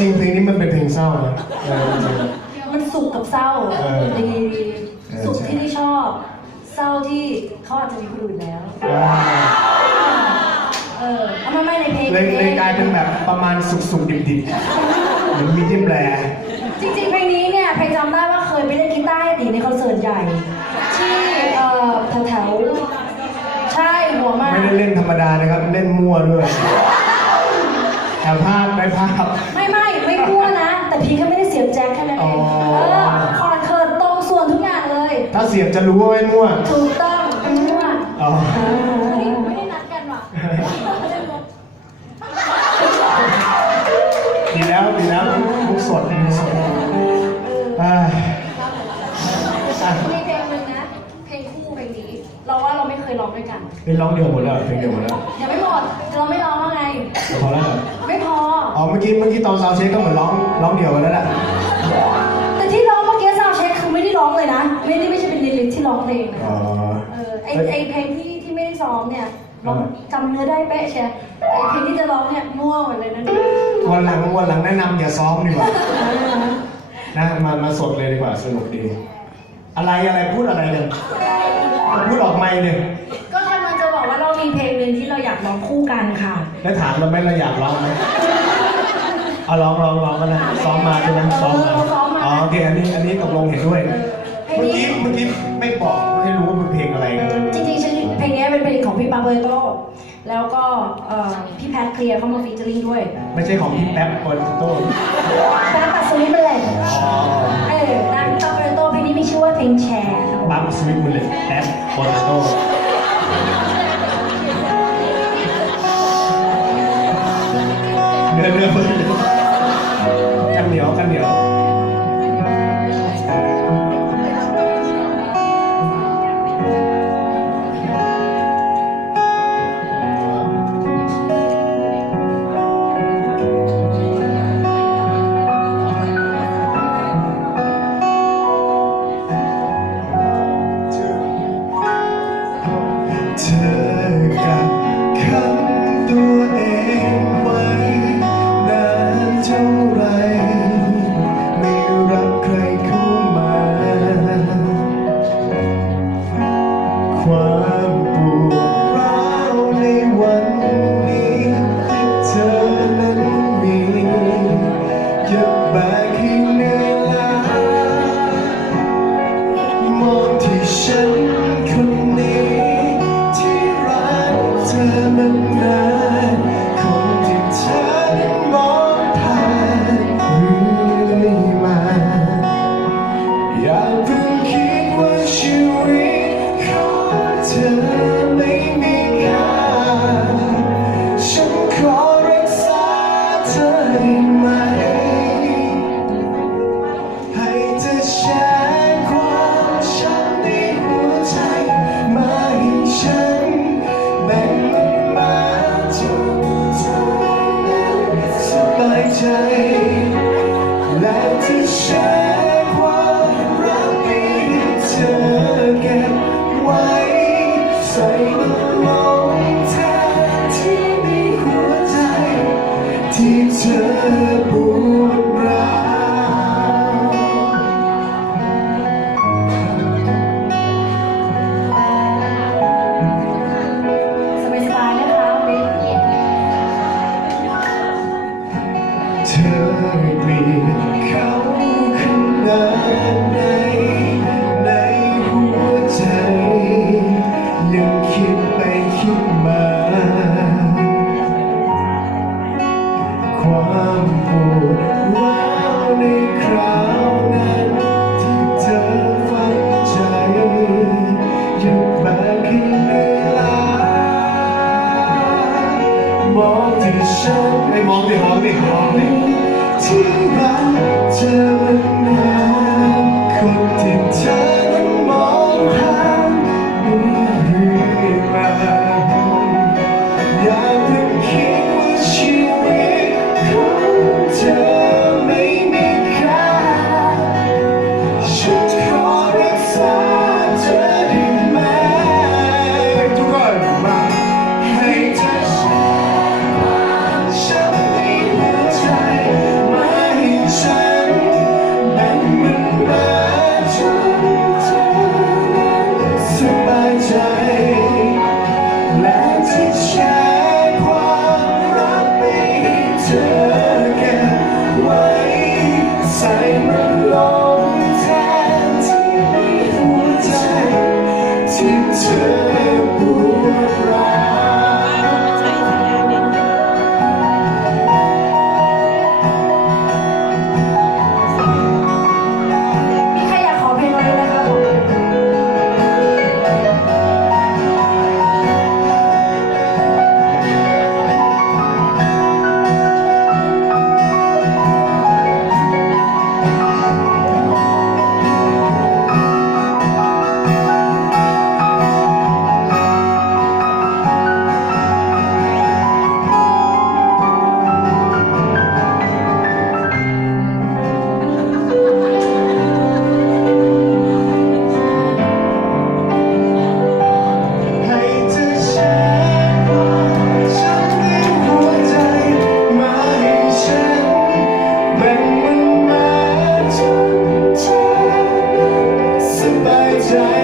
ริงๆเพลงนี้มันเป็นเพลงเศร้านะเออจริง มันสุขกับเศร้าเออดีเออสุขใช่ ที่ได้ชอบ เศร้าที่เขาอาจจะมีคนอื่นแล้ว ๆอ่าเออเอามาไม่ในเพลงเลยเลยกลายเป็นแบบประมาณสุกๆดิบๆเหมือนมีที่แปลจริงๆเพลงนี้เนี่ยเพลงจำได้ว่าเคยไปเล่นกีตาร์ให้ตีในคอนเสิร์ตใหญ่ ที่เอ่อแถวๆใช่หัวมากไม่ได้เล่นธรรมดานะครับ เล่นมั่วด้วยแต่ภาพได้ภาพ ไม่ไถ้าเสียบจะรู้ว่าไม่มั่วถูกต้องเป็นมั่วอ๋อเออไม่ได้นัดกันว่ะไม่ได้นัดดีแล้วดีแล้วมุกสดมุกสดอ่าอะมีเพลงหนึ่งนะ เพลงคู่เพลงนี้ เราว่าเราไม่เคยร้องด้วยกันเป็นร้องเดียวหมดแล้วเพลงเดียวหมดแล้วยังไม่หมดเราไม่ร้องว่าไงพอแล้วเหรอไม่พออ๋อเมื่อกี้เมื่อกี้ตอนซาวด์เช็คก็เหมือนร้องร้องเดียวกันแล้วแหละแต่ที่ร้องเมื่อกี้ซาวด์เช็คคือไม่ได้ร้องเลยนะ ร้องเพลงนะอ๋อ เออไอไอเพลงที่ที่ไม่ได้ซ้อมเนี่ยร้องจำเนื้อได้เป๊ะเชียไอเพลงที่จะร้องเนี่ยมั่วหมดเลยนะเนี่ยวันหลังวันหลังแนะนำอย่าซ้อมดีกว่า นะมามาสดเลยดีกว่าสนุกดี อะไรอะไรพูดอะไรกันพูดออกไม่เลยก็กำลังจะบอกว่าเรามีเพลงหนึ่งที่เราอยากร้องคู่กันค่ะแล้วถามเราไหมเราอยากร้องไหมเอาร้องร้องร้องกันนะซ้อมมาใช่ไหมซ้อมมาเออซ้อมมาอ๋อโอเคอันนี้อันนี้ตกลงเห็นด้วย เพลงเมื่อนี้กี้เมื่อกี้ไม่บอกให้รู้ว่าเป็นเพลงอะไรกันเลยจริงๆฉันเพลงนี้เป็นเพลงของพี่ปาเบอร์โตแล้วก็เอ่อพี่แพทเคลียร์เข้ามาฟีเจอริ่งด้วยไม่ใช่ของพี่แป๊บปอนโต้แพทตัดสวิตช์ไปเลยอ๋อเออนะพี่ปาเบอร์โตเพลงนี้มีชื่อว่าเพลงแชร์ครับบัมสวิตบุลเลตแป๊บปอนโต้เนื้อเนื้อ บ มองดิมองดิมองดิที่รักเธอ time